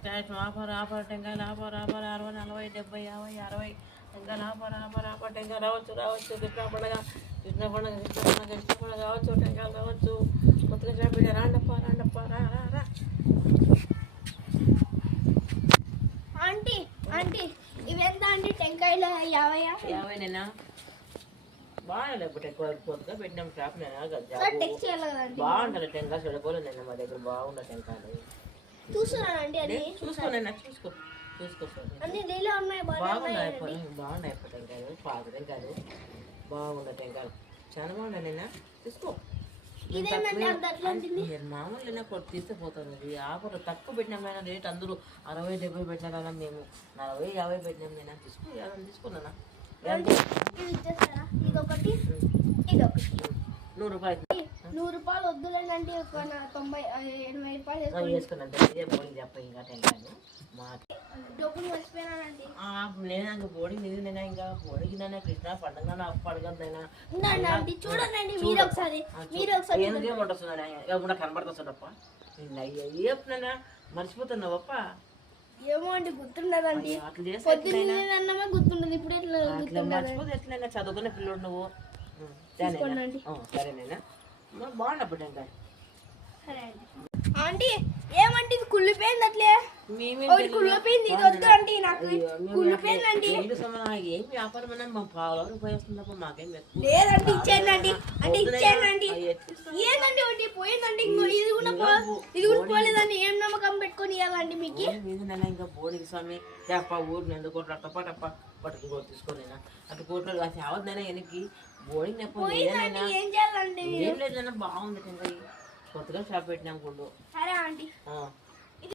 Start offer offer టెంకాయలు offer offer 60 40 70 50 60 టెంకాయలు offer offer offer టెంకాయలు రావచ్చు రావచ్చు కృష్ణ పండుగ కృష్ణ పండుగ కృష్ణ పండుగ కృష్ణ పండుగ రావచ్చు టెంకాయలు రావచ్చు కొత్తగా షాప్ రాండప్ప రాండప్ప రా రా రా. ఆంటీ ఆంటీ ఇవెంత ఆంటీ టెంకాయలు 50 నేనా బాగా లేకపోతే ఎక్కువ కొత్తగా పెట్టినాం షాప్ నేనా టెక్స్ట్ కదండి బాగుంటుంది టెంకాయ చెడిపోలేదు నేను మా దగ్గర బాగుండే టెంకాయలు చూస్తున్నానండి అది చూసుకోనైనా చూసుకో చూసుకో అన్ని నీళ్ళు ఉన్నాయి బాగున్నాయి బాగున్నాయి టెంకాయలు పాత టెంకాయలు బాగుండే టెంకాయలు చాలా బాగున్నాయి నేనా తీసుకో మామూలు కొట్టి తీసిపోతాను ఇది ఆఫర్ తక్కువ పెట్టినాం అయినా రేట్ అందరూ 60 70 పెట్టినా కదా మేము 40 50 పెట్టినాం నేను తీసుకున్నానా ఇదొకటి ఇదొకటి 100 రూపాయలు 100 రూపాయలు వద్దులేనండి ఒక 90 80 రూపాయలు వేసుకున్నాను ఇదే బోర్డింగ్ చెప్ప ఇంకా టెంకాయలు మా డబ్బులు మర్చిపోయినానండి నేను బోర్డింగ్ ఇది నేను ఇంకా బోర్డింగ్ కృష్ణ పండుగ పడగలదైనా చూడండి మీరు ఒకసారి ఏమన్నా కనబడతా చూడప్ప ఏపునైనా మర్చిపోతున్నావప్ప ఏమో అండి గుర్తుండదండి అట్లా చేస్తే గుర్తుండదు ఇప్పుడు అట్లా మర్చిపోతే ఎట్లయినా చదువుకునే పిల్లడు నువ్వు సరేనైనా బాగున్నప్పుడు ఇంకా సరే అండి ఆంటీ ఏమంటే ఇది కుళ్ళిపోయింది అట్లే ఒకటి కుళ్ళిపోయింది ఇది వద్దు ఆంటీ నాకు కుళ్ళిపోయిందండి ఏం వ్యాపారం అన్నా మా పావుల రూపాయి వస్తుందప్ప మాకేం లేదండి ఇచ్చేయండి అంటే ఇచ్చేయండి ఏందండి ఒకటి పోయిందండి ఇది కూడా పోలేదండి ఏం నమ్మకం పెట్టుకొని ఇవ్వాలండి మీకు ఇంకా బోర్డింగ్ స్వామి చెప్ప ఊరు ఎందుకు కొట్లప్ప పట్టుకు తీసుకోలేనా అటు కోట్లు అది అవద్దైనా వెనక్కి బోర్డింగ్ ఏం చేయాలండి ఏం లేదన్నా బాగుంది కొత్తగా షాప్ పెట్టినాం గుళ్ళు సరే ఆంటీ